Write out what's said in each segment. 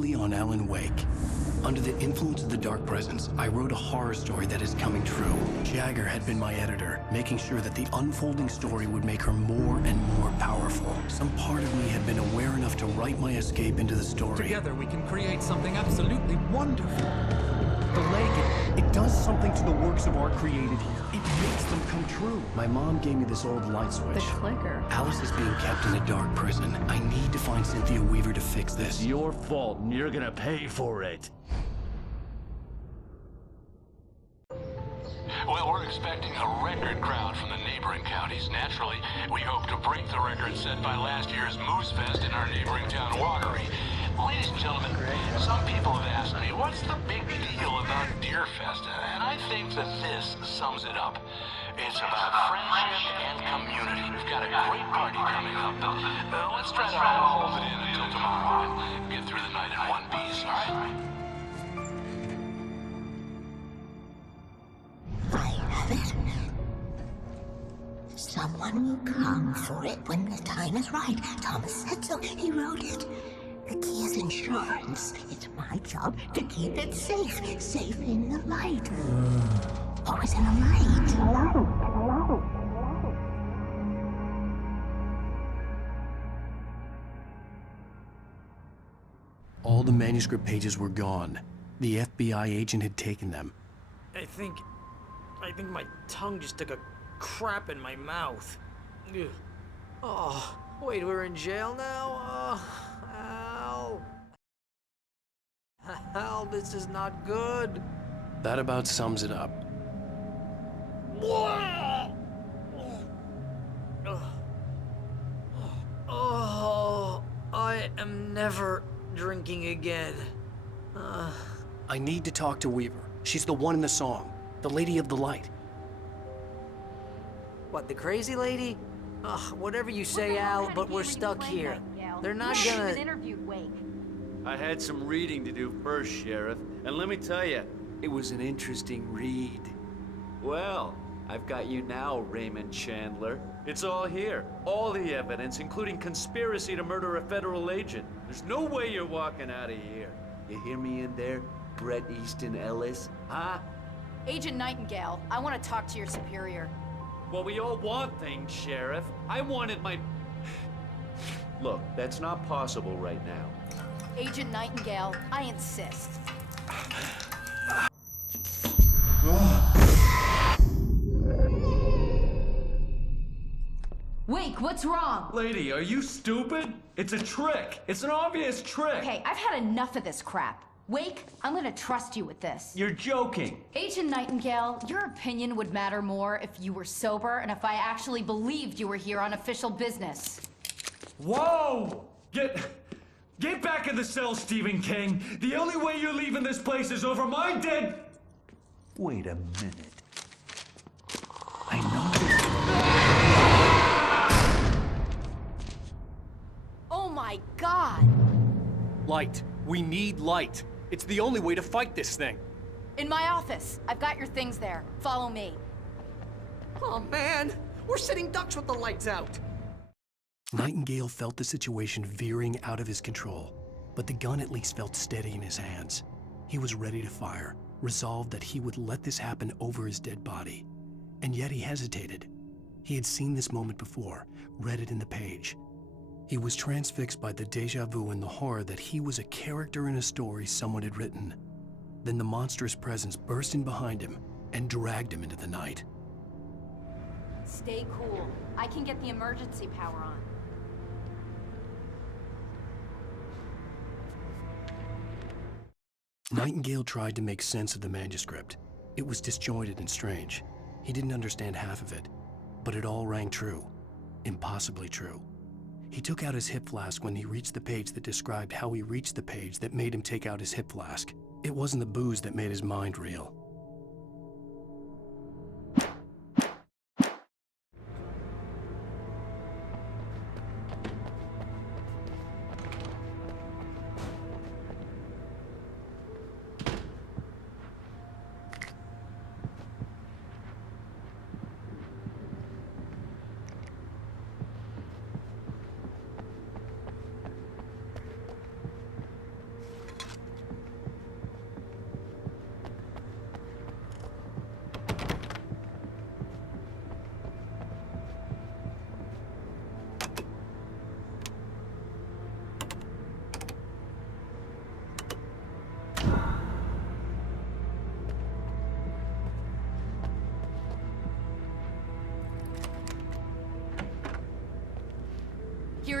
On Alan Wake. Under the influence of the dark presence, I wrote a horror story that is coming true. Jagger had been my editor, making sure that the unfolding story would make her more and more powerful. Some part of me had been aware enough to write my escape into the story. Together we can create something absolutely wonderful. The lake, It does something to the works of art created here. It makes them come true. My mom gave me this old light switch. The clicker. Alice is being kept in a dark prison. I need to find Cynthia Weaver to fix this. It's your fault, and you're gonna pay for it. Well, we're expecting a record crowd from the neighboring counties. Naturally, we hope to break the record set by last year's Moose Fest in our neighboring town, Watery. Ladies and gentlemen, some people have asked me, what's the big deal about Deer Fest? And I think that this sums it up. It's about friendship and community. We've got a great party coming up, but let's try to hold it in until tomorrow and get through the night in one piece, all right? I have it. Someone will come for it when the time is right. Thomas said so. He wrote it. The key is insurance. It's my job to keep it safe. Safe in the light. Always in the light. All the manuscript pages were gone. The FBI agent had taken them. I think my tongue just took a crap in my mouth. Ugh. Oh, wait, we're in jail now? Al. Al, this is not good. That about sums it up. Oh, I am never drinking again. I need to talk to Weaver. She's the one in the song. The Lady of the Light. What, the crazy lady? Ugh, whatever you say, Al, but we're stuck here. They're not gonna... interviewed Wake. I had some reading to do first, Sheriff, and let me tell you, it was an interesting read. Well, I've got you now, Raymond Chandler. It's all here. All the evidence, including conspiracy to murder a federal agent. There's no way you're walking out of here. You hear me in there, Bret Easton Ellis? Huh? Agent Nightingale, I want to talk to your superior. Well, we all want things, Sheriff. I wanted my... Look, that's not possible right now. Agent Nightingale, I insist. Wake, what's wrong? Lady, are you stupid? It's a trick. It's an obvious trick. Okay, I've had enough of this crap. Wake, I'm gonna trust you with this. You're joking. Agent Nightingale, your opinion would matter more if you were sober and if I actually believed you were here on official business. Whoa! Get back in the cell, Stephen King. The only way you're leaving this place is over my dead... Wait a minute. I know... Oh my God! Light. We need light. It's the only way to fight this thing. In my office. I've got your things there. Follow me. Oh man, we're sitting ducks with the lights out. Nightingale felt the situation veering out of his control, but the gun at least felt steady in his hands. He was ready to fire, resolved that he would let this happen over his dead body. And yet he hesitated. He had seen this moment before, read it in the page. He was transfixed by the déjà vu and the horror that he was a character in a story someone had written. Then the monstrous presence burst in behind him and dragged him into the night. Stay cool. I can get the emergency power on. Nightingale tried to make sense of the manuscript. It was disjointed and strange. He didn't understand half of it, but it all rang true. Impossibly true. He took out his hip flask when he reached the page that described how he reached the page that made him take out his hip flask. It wasn't the booze that made his mind reel.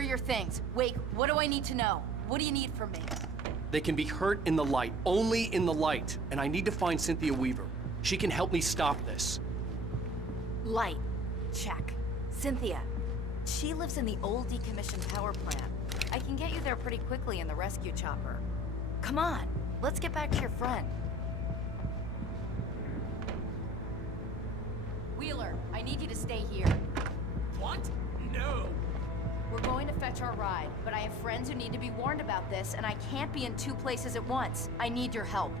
your things. Wake, what do I need to know? What do you need from me? They can be hurt in the light, only in the light. And I need to find Cynthia Weaver. She can help me stop this. Light. Check. Cynthia. She lives in the old decommissioned power plant. I can get you there pretty quickly in the rescue chopper. Come on, let's get back to your friend. Wheeler, I need you to stay here. What? No. We're going to fetch our ride, but I have friends who need to be warned about this, and I can't be in two places at once. I need your help.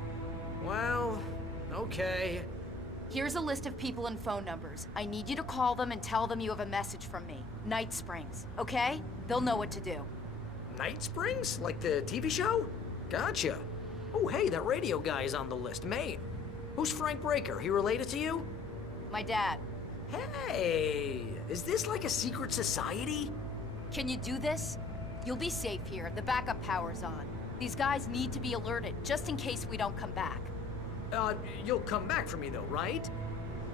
Well, okay. Here's a list of people and phone numbers. I need you to call them and tell them you have a message from me. Night Springs, okay? They'll know what to do. Night Springs? Like the TV show? Gotcha. Oh, hey, that radio guy is on the list, Maine. Who's Frank Breaker? He related to you? My dad. Hey, is this like a secret society? Can you do this? You'll be safe here. The backup power's on. These guys need to be alerted, just in case we don't come back. You'll come back for me though, right?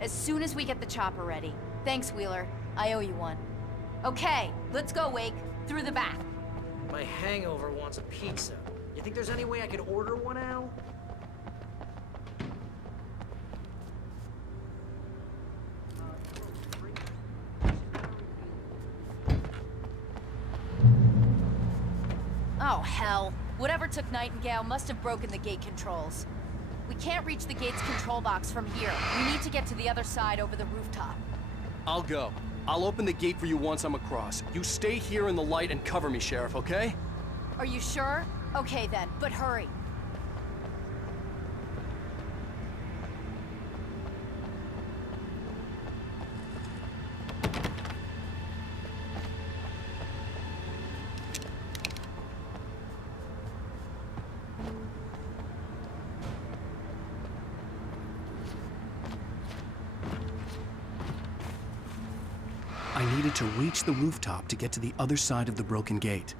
As soon as we get the chopper ready. Thanks, Wheeler. I owe you one. Okay, let's go, Wake. Through the back. My hangover wants a pizza. You think there's any way I could order one, Al? Oh, hell. Whatever took Nightingale must have broken the gate controls. We can't reach the gate's control box from here. We need to get to the other side over the rooftop. I'll go. I'll open the gate for you once I'm across. You stay here in the light and cover me, Sheriff, okay? Are you sure? Okay then, but hurry. I needed to reach the rooftop to get to the other side of the broken gate.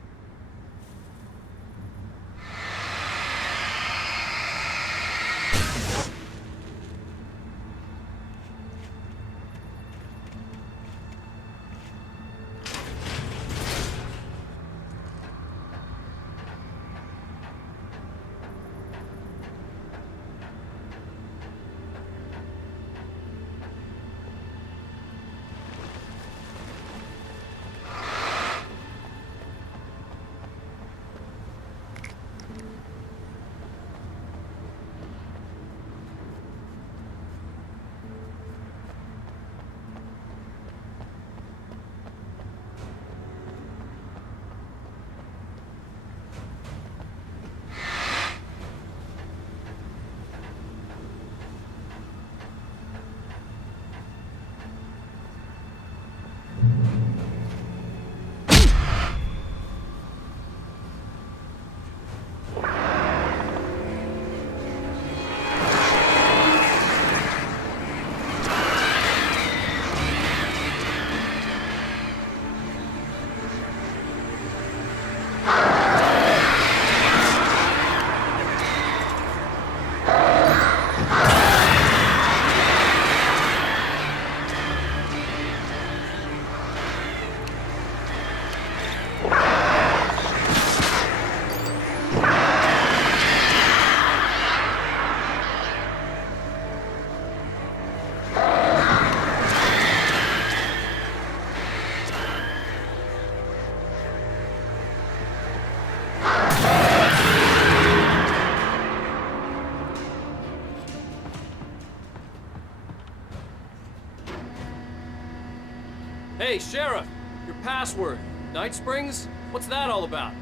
Hey, Sheriff! Your password. Night Springs? What's that all about?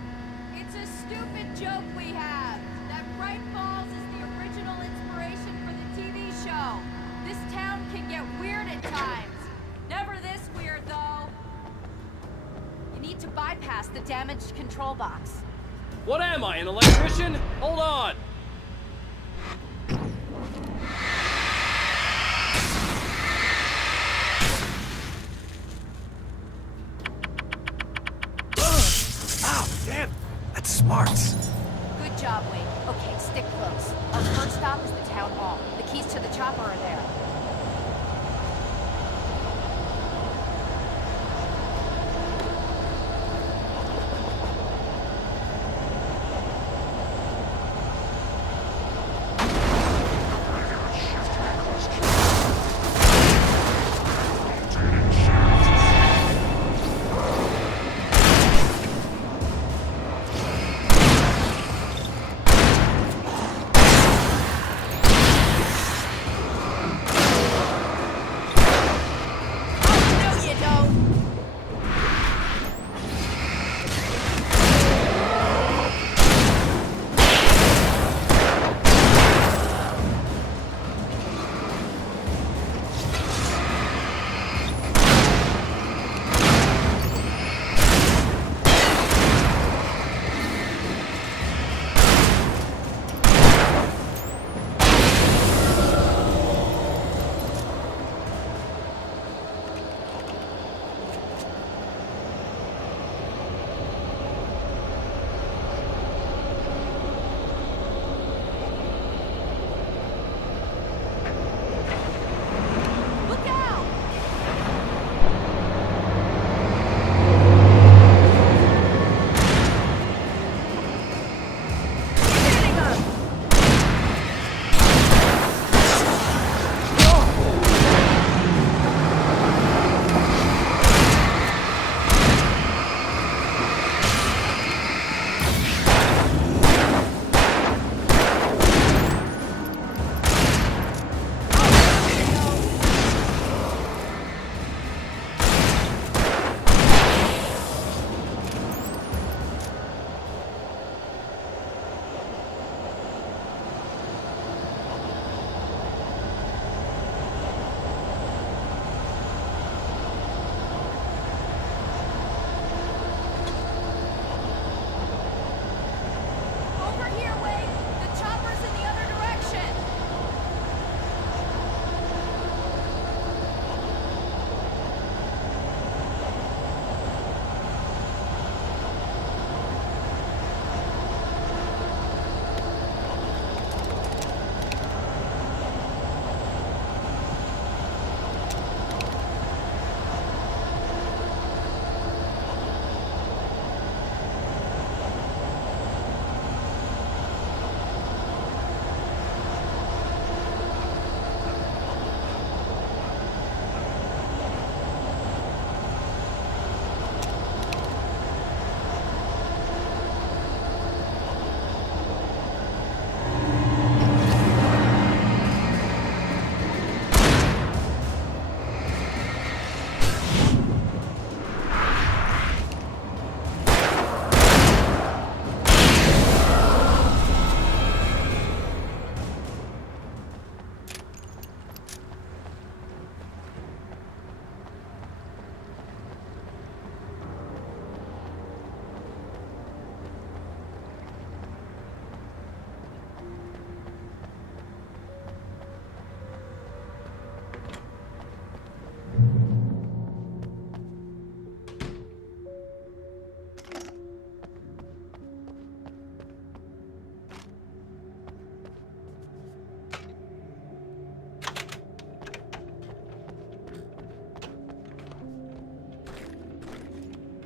It's a stupid joke we have. That Bright Falls is the original inspiration for the TV show. This town can get weird at times. Never this weird, though. You need to bypass the damaged control box. What am I, an electrician? Hold on! Ow, damn! That's smart. Good job, Wade. Okay, stick close. Our first stop is the town hall. The keys to the chopper are there.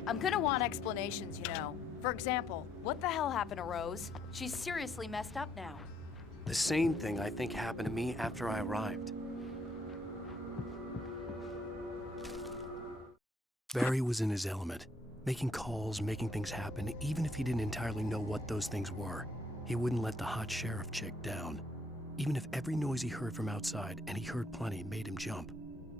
I'm gonna want explanations, you know. For example, what the hell happened to Rose? She's seriously messed up now. The same thing I think happened to me after I arrived. Barry was in his element, making calls, making things happen, even if he didn't entirely know what those things were. He wouldn't let the hot sheriff chick down. Even if every noise he heard from outside, and he heard plenty, made him jump.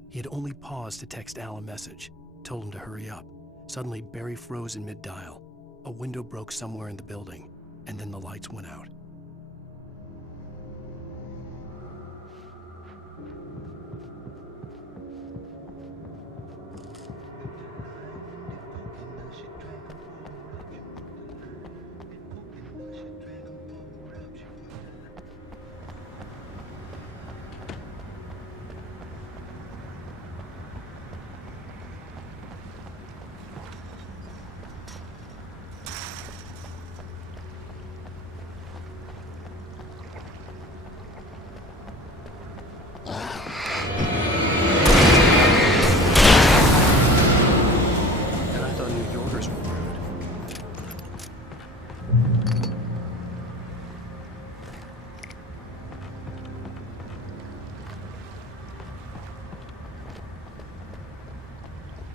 He had only paused to text Al a message, told him to hurry up. Suddenly, Barry froze in mid-dial. A window broke somewhere in the building, and then the lights went out.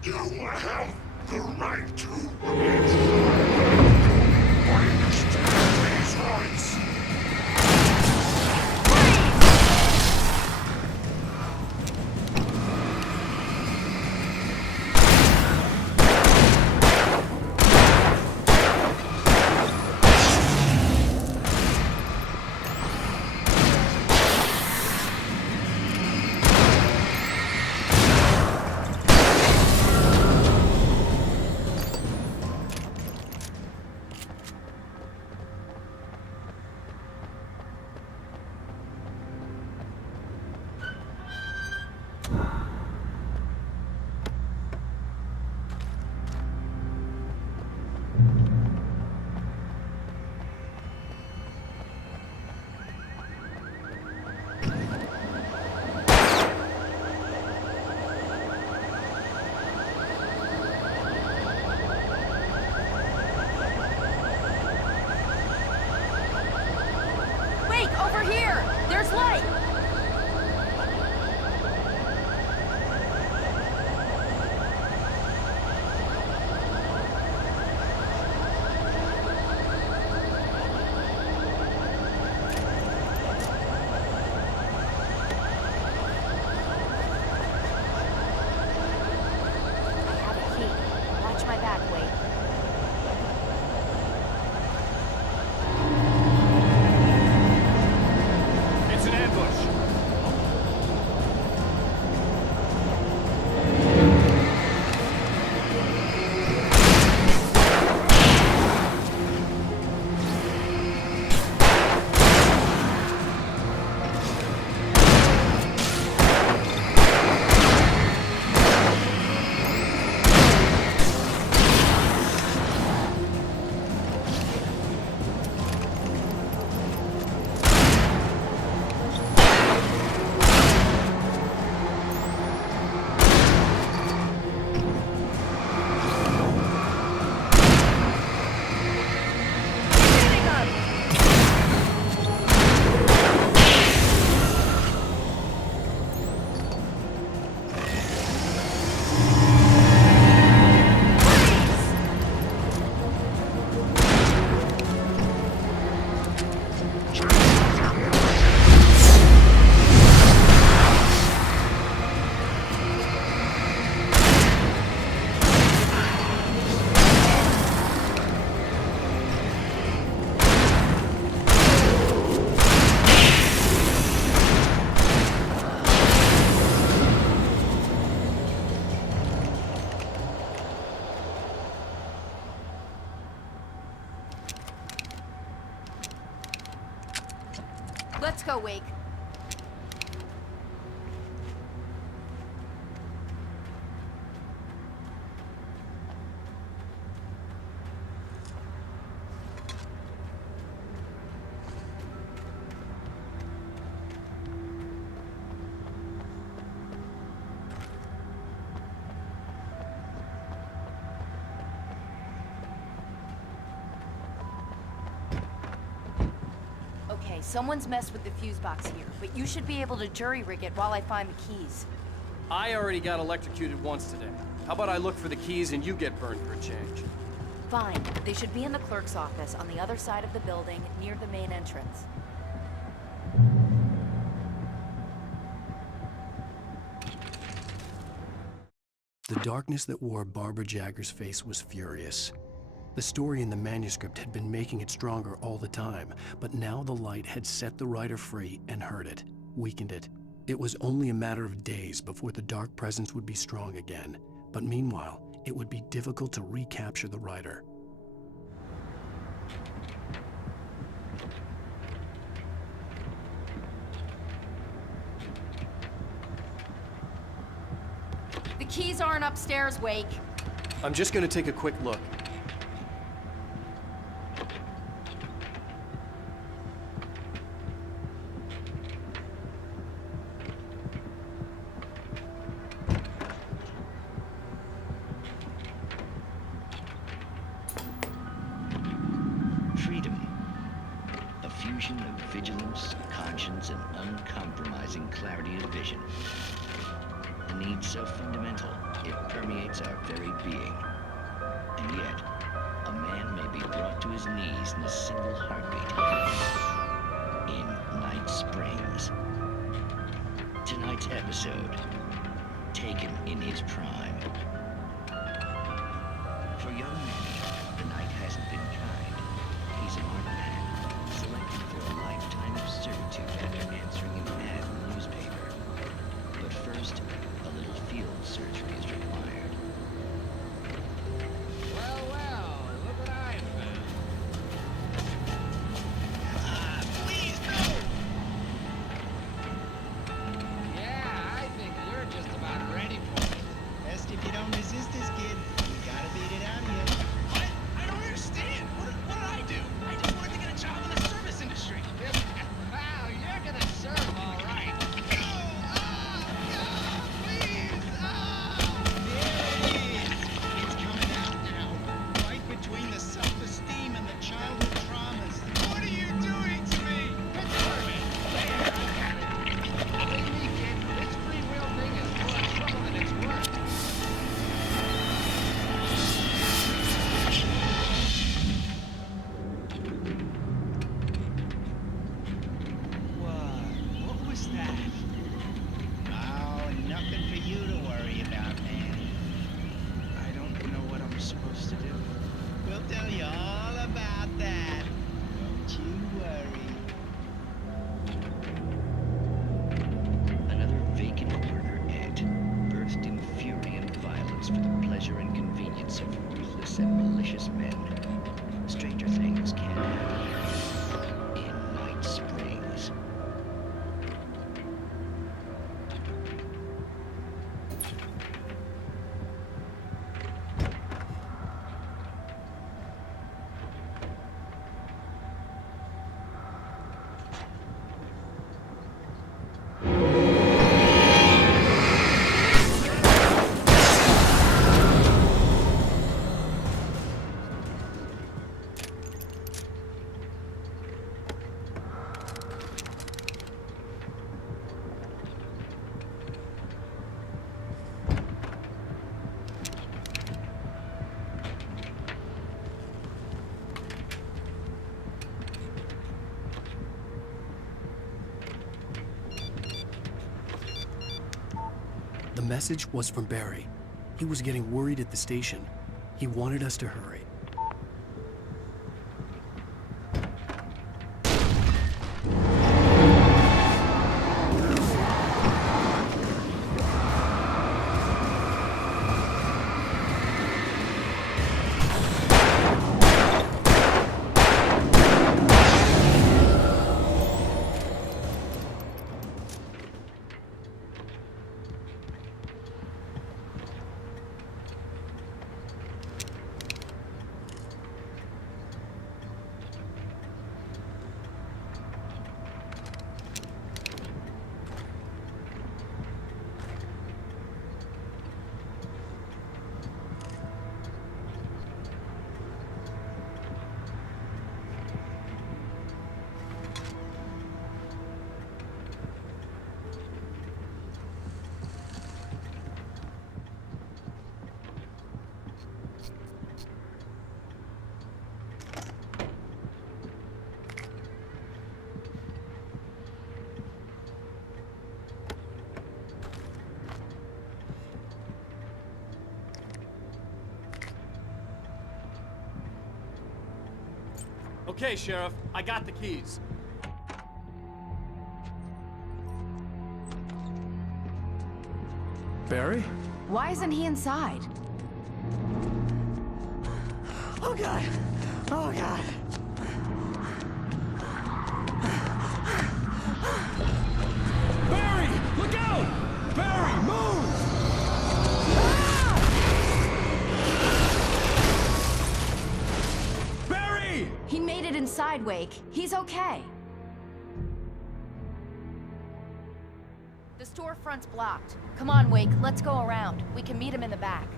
You have the right to these rights. Over here! There's light! I have a key. Watch my back, Wade. Let's go, Wake. someone's messed with the fuse box here, but you should be able to jury-rig it while I find the keys. I already got electrocuted once today. How about I look for the keys and you get burned for a change? Fine. They should be in the clerk's office on the other side of the building, near the main entrance. The darkness that wore Barbara Jagger's face was furious. The story in the manuscript had been making it stronger all the time, but now the light had set the writer free and hurt it, weakened it. It was only a matter of days before the dark presence would be strong again, but meanwhile, it would be difficult to recapture the writer. The keys aren't upstairs, Wake. I'm just gonna take a quick look. Freedom. A fusion of vigilance, conscience, and uncompromising clarity of vision. A need so fundamental, it permeates our very being. And yet, a man may be brought to his knees in a single heartbeat. In Night Springs. Tonight's episode, taken in his prime. For young Manny, the night hasn't been kind. He's an art man, selected for a lifetime of servitude after answering an ad in the newspaper. But first, a little field surgery is required. Well, look what I found. Please, no! Yeah, I think you're just about ready for it. Best if you don't resist this, kid. You gotta beat it out of you. What? I don't understand. What did I do? I just wanted to get a job in the service industry. Wow, you're gonna serve all right. There it is. It's coming out now. Right between the self-esteem and the childhood traumas. What are you doing to me? It's perfect. There, I got it. Believe me, kid, this free will thing is more trouble than it's worth. What was that? Oh, nothing for you to worry about, man. I don't know what I'm supposed to do. We'll tell you all about that. Don't you worry. Another vacant corner ant, birthed in fury and violence for the pleasure and convenience of ruthless and malicious men. Stranger things can happen in Night Springs. The message was from Barry. He was getting worried at the station. He wanted us to hurry. Okay, Sheriff. I got the keys. Barry? Why isn't he inside? Oh God! Oh God! Barry! Look out! Barry, move! Barry! He made it inside, Wake. He's okay. The storefront's blocked. Come on, Wake. Let's go around. We can meet him in the back.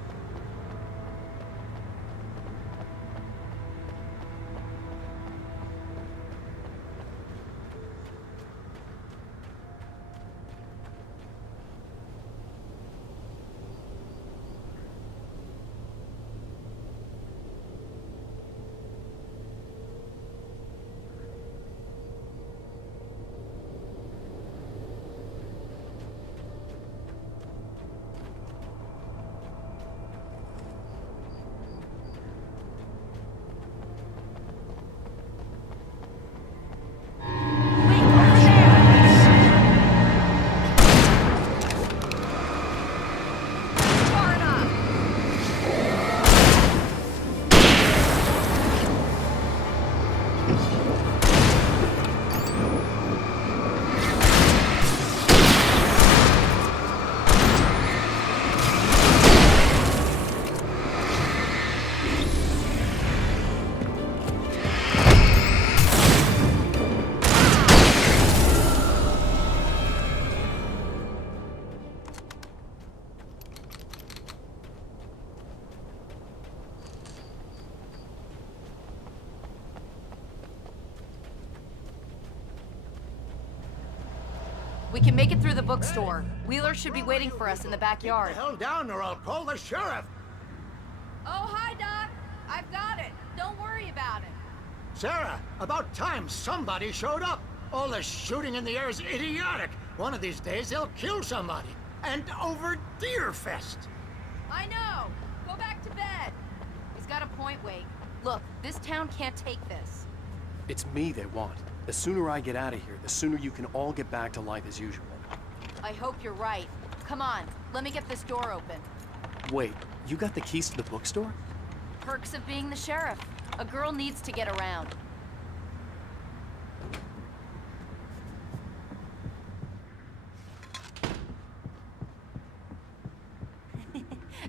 We can make it through the bookstore. Wheeler should be waiting for us in the backyard. Hell down or I'll call the sheriff. Oh, hi, Doc. I've got it. Don't worry about it. Sarah, about time somebody showed up. All this shooting in the air is idiotic. One of these days they'll kill somebody. And over Deerfest. I know. Go back to bed. He's got a point, Wake. Look, this town can't take this. It's me they want. The sooner I get out of here, the sooner you can all get back to life as usual. I hope you're right. Come on, let me get this door open. Wait, you got the keys to the bookstore? Perks of being the sheriff. A girl needs to get around.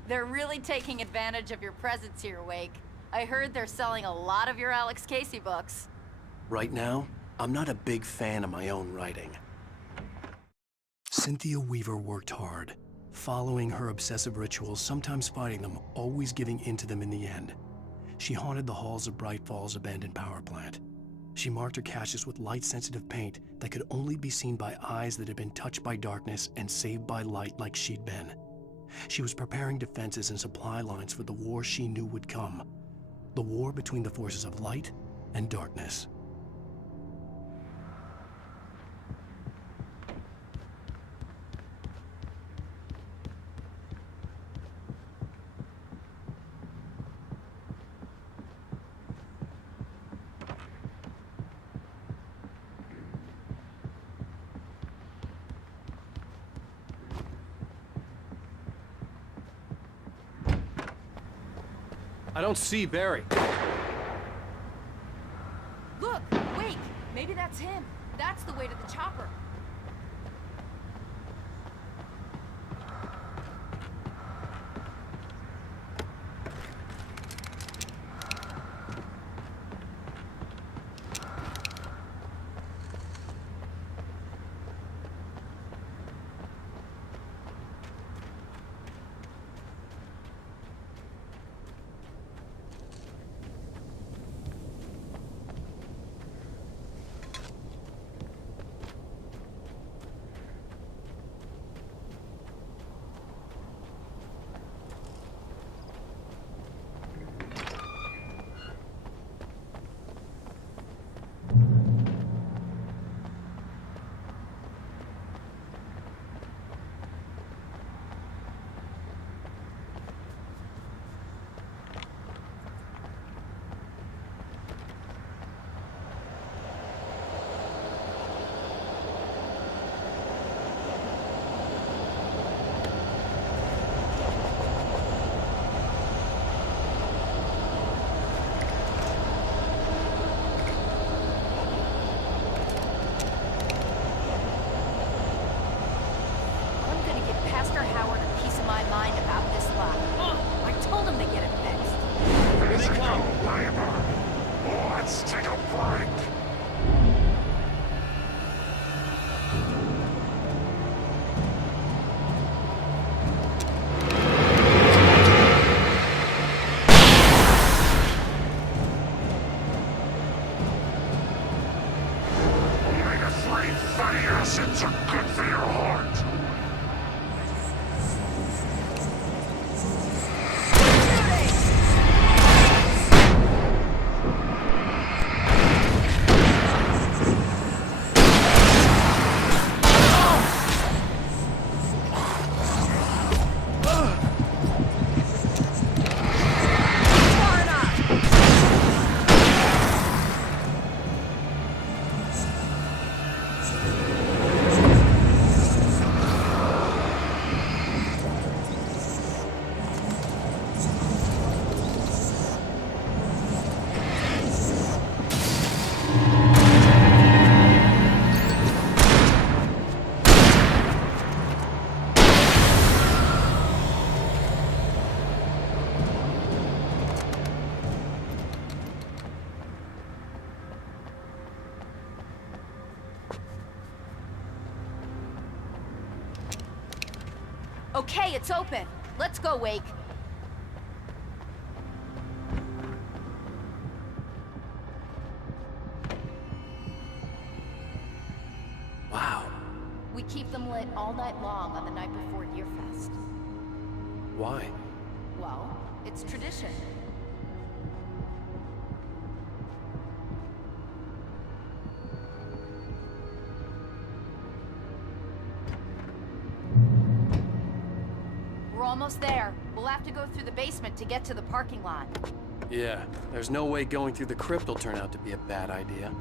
They're really taking advantage of your presence here, Wake. I heard they're selling a lot of your Alex Casey books. Right now, I'm not a big fan of my own writing. Cynthia Weaver worked hard, following her obsessive rituals, sometimes fighting them, always giving in to them in the end. She haunted the halls of Bright Falls' abandoned power plant. She marked her caches with light-sensitive paint that could only be seen by eyes that had been touched by darkness and saved by light like she'd been. She was preparing defenses and supply lines for the war she knew would come. The war between the forces of light and darkness. I don't see Barry. Look, Wake, maybe that's him. That's the way to the chopper. acids are good for your heart. Okay, it's open. Let's go, Wake. Wow. We keep them lit all night long on the night before Deerfest. Why? Well, it's tradition. We're almost there. We'll have to go through the basement to get to the parking lot. Yeah, there's no way going through the crypt will turn out to be a bad idea.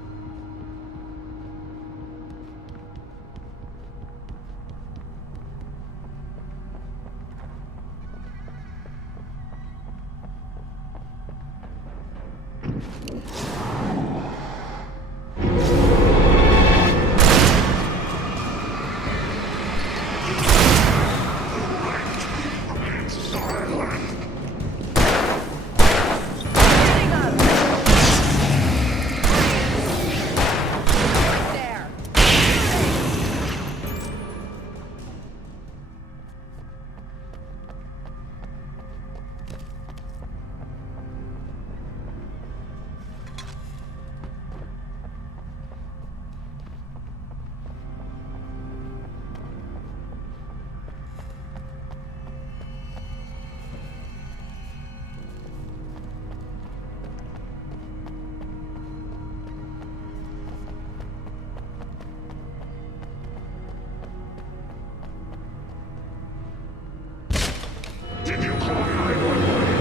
Did you call 911?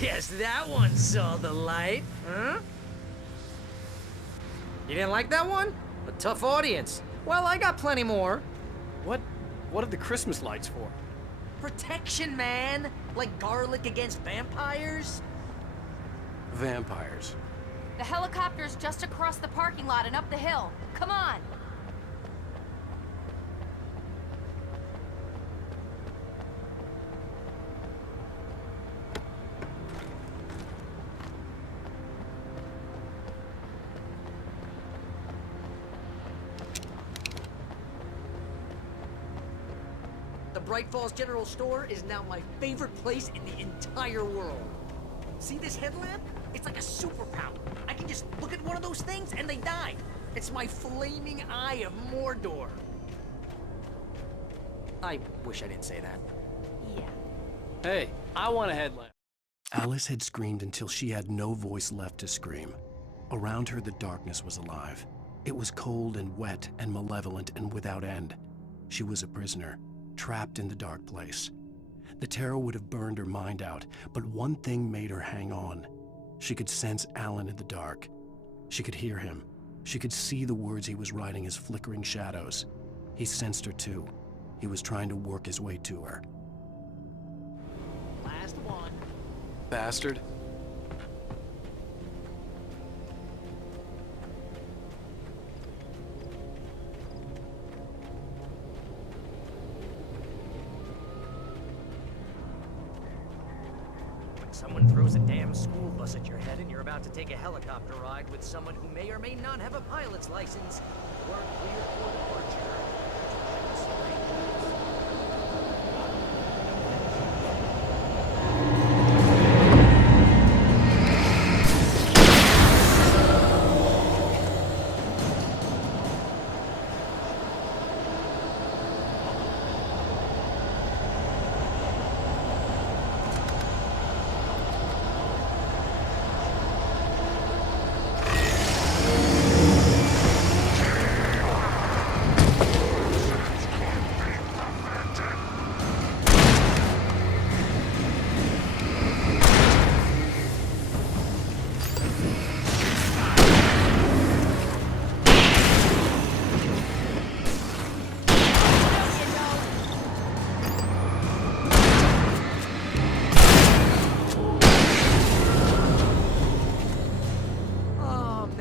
Guess that one saw the light, huh? You didn't like that one? A tough audience. Well, I got plenty more. What are the Christmas lights for? Protection, man! Like garlic against vampires? Vampires. The helicopter's just across the parking lot and up the hill. Come on! The Bright Falls General Store is now my favorite place in the entire world. See this headlamp? It's like a superpower. I can just look at one of those things and they die. It's my flaming eye of Mordor. I wish I didn't say that. Yeah. Hey, I want a headlamp. Alice had screamed until she had no voice left to scream. Around her, the darkness was alive. It was cold and wet and malevolent and without end. She was a prisoner, trapped in the dark place. The terror would have burned her mind out, but one thing made her hang on. She could sense Alan in the dark. She could hear him. She could see the words he was writing as flickering shadows. He sensed her too. He was trying to work his way to her. Last one. Bastard. Someone throws a damn school bus at your head and you're about to take a helicopter ride with someone who may or may not have a pilot's license. We're cleared for departure.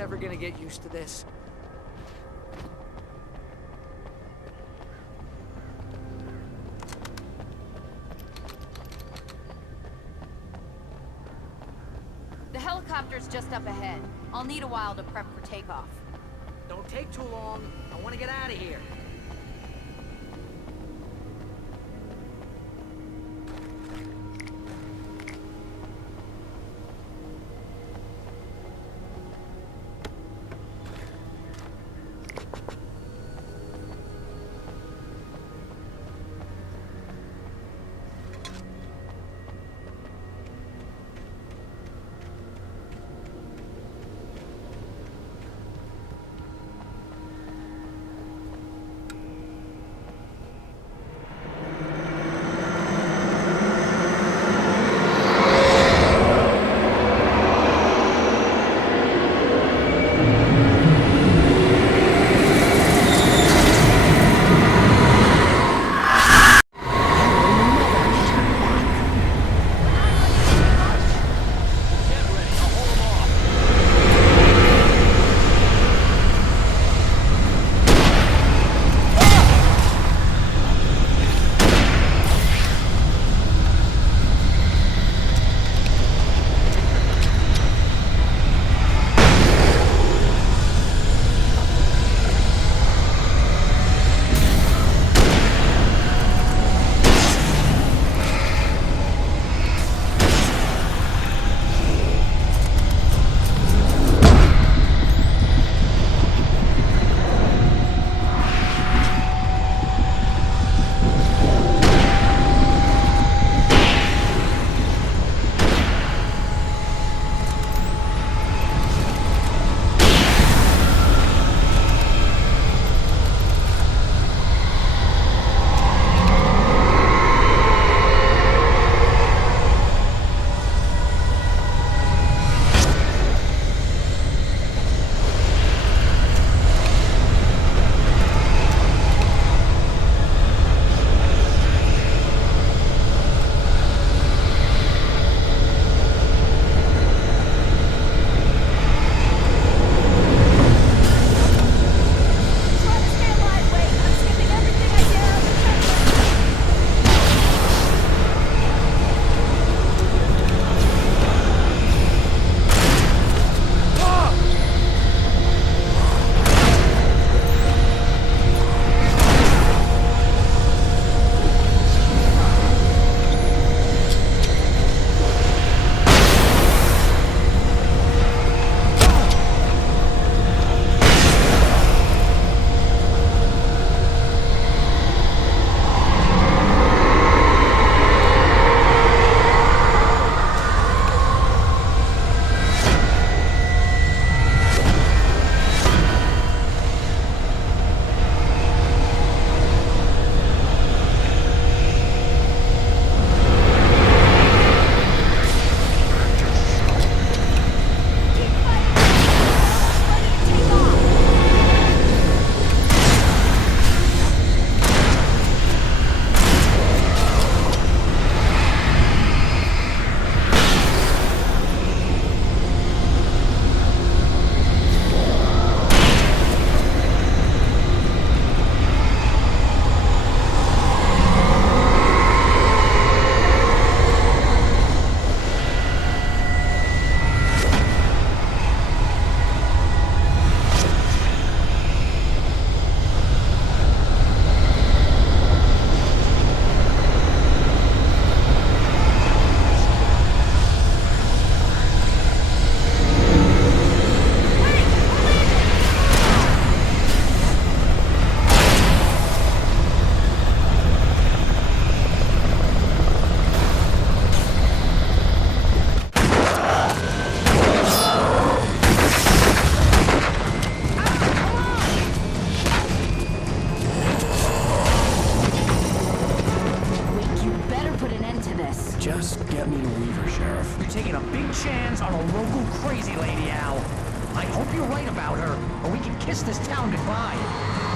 ever gonna get used to this? The helicopter's just up ahead. I'll need a while to prep for takeoff. Don't take too long. I want to get out of here. crazy lady, Al. I hope you're right about her, or we can kiss this town goodbye.